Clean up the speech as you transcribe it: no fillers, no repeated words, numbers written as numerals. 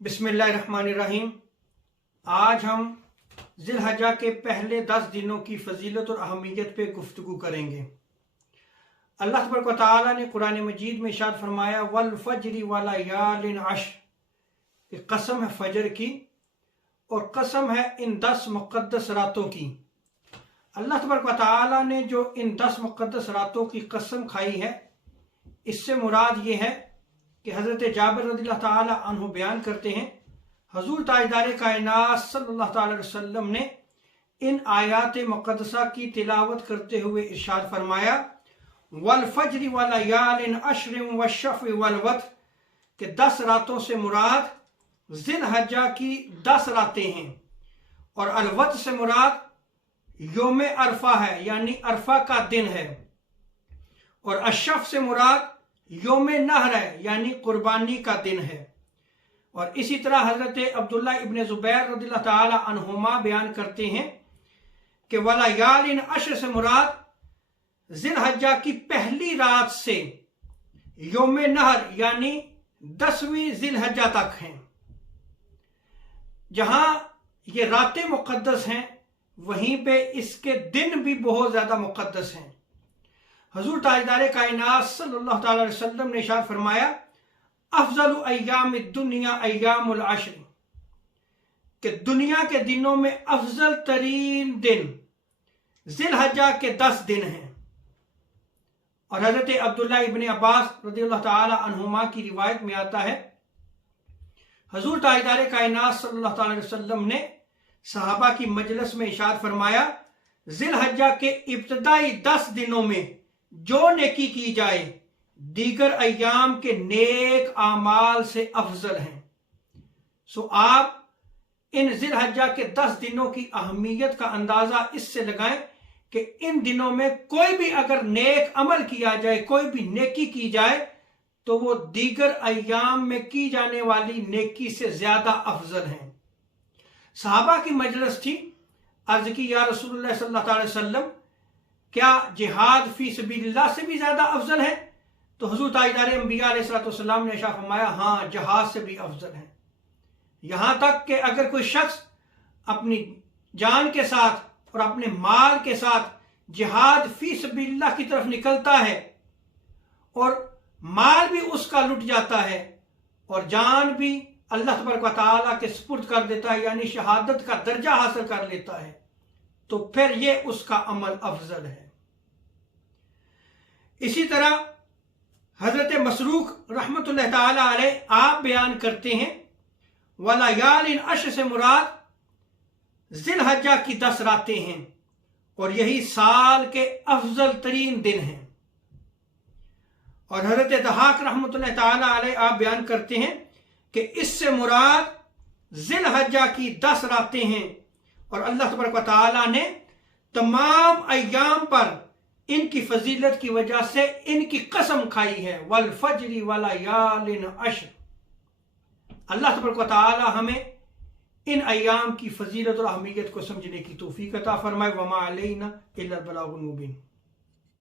बिस्मिल्लाहिर्रहमानिर्रहीम। आज हम ज़िलहज्जा के पहले 10 दिनों की फजीलत और अहमियत पे गुफ्तगू करेंगे। अल्लाह तबारक व तआला ने कुरान मजीद में इरशाद फरमाया, वल फज्रि व लयालिन अश्र, कसम है फजर की और कसम है इन 10 मुक़द्दस रातों की। अल्लाह तबारक व तआला ने जो इन 10 मुक़द्दस रातों की कसम खाई है, इससे मुराद ये है कि हज़रत जाबिर रज़ियल्लाहु ताला अन्हु बयान करते हैं, हुज़ूर ताजदार कायनात सल्लल्लाहु अलैहि वसल्लम ने इन आयात मुक़द्दसा की तिलावत करते हुए इरशाद फरमाया, वल फज्रि व लयालिन अश्रिन वश्शफ़्इ वल वत्र, के 10 रातों से मुराद ज़िलहज्जा की 10 रातें हैं और अल वत्र से मुराद योम अरफा है, यानी अरफा का दिन है, और अशफ़ से मुराद योम नहर है, यानी कुर्बानी का दिन है। और इसी तरह हजरत अब्दुल्ला इब्न ज़ुबैर रज़ियल्लाहु ताला अन्हुमा बयान करते हैं कि वलयालिन अश्र से मुराद ज़िलहज्जा की पहली रात से योम नहर यानी 10वीं ज़िलहज्जा तक हैं। जहां ये रातें मुक़द्दस हैं, वहीं पे इसके दिन भी बहुत ज्यादा मुक़द्दस हैं। हुज़ूर ताजदार कायनात सल्लल्लाहु अलैहि वसल्लम ने इरशाद फरमाया, अफ़ज़लु अय्यामिद दुनिया अय्यामुल अश्र, कि दुनिया के दिनों में अफजल तरीन दिन ज़िलहज्जा के 10 दिन हैं। और हज़रत अब्दुल्ला इब्न अब्बास रज़ियल्लाहु ताला अन्हुमा की रिवायत में आता है, हुज़ूर ताजदार कायनात सल्लल्लाहु अलैहि वसल्लम ने सहाबा की मजलिस में इरशाद फरमाया, ज़िलहज्जा के इब्तिदाई 10 दिनों में जो नेकी की जाए दीगर अय्याम के नेक आमाल से अफजल हैं। सो आप इन ज़िलहज्जा के 10 दिनों की अहमियत का अंदाजा इससे लगाएं कि इन दिनों में कोई भी अगर नेक अमल किया जाए, कोई भी नेकी की जाए, तो वो दीगर अय्याम में की जाने वाली नेकी से ज्यादा अफजल हैं। सहाबा की मजलिस थी, अर्ज की या रसूलुल्लाह सल्लल्लाहु अलैहि वसल्लम, क्या जिहाद फी सबीलिल्लाह से भी ज्यादा अफजल है? तो हुज़ूर ताजदार अंबिया अलैहिस्सलातु वस्सलाम ने इरशाद फरमाया, हाँ, जहाद से भी अफजल है। यहां तक कि अगर कोई शख्स अपनी जान के साथ और अपने माल के साथ जिहाद फी सबीलिल्लाह की तरफ निकलता है और माल भी उसका लुट जाता है और जान भी अल्लाह तबारक व तआला के सुपुर्द कर देता है, यानी शहादत का दर्जा हासिल कर लेता है, तो फिर ये उसका अमल अफजल है। इसी तरह हजरत मसरूक रहमतुल्लाह ताला अलैह आप बयान करते हैं, वलयालिन अश्र से मुराद ज़िलहज्जा की 10 रातें हैं और यही साल के अफजल तरीन दिन हैं। और हजरत दहाक रहमतुल्लाह ताला अलैह आप बयान करते हैं कि इससे मुराद ज़िलहज्जा की 10 रातें हैं और अल्लाह तबारक व तआला ने तमाम अय्याम पर इनकी फजीलत की वजह से इनकी कसम खाई है, वल फज्रि व लयालिन अश्र। अल्लाह तबारक व तआला हमें इन अय्याम की फजीलत और अहमियत को समझने की तौफीक अता फरमाए। वमा अलैना इल्लल बलागुल मुबीन।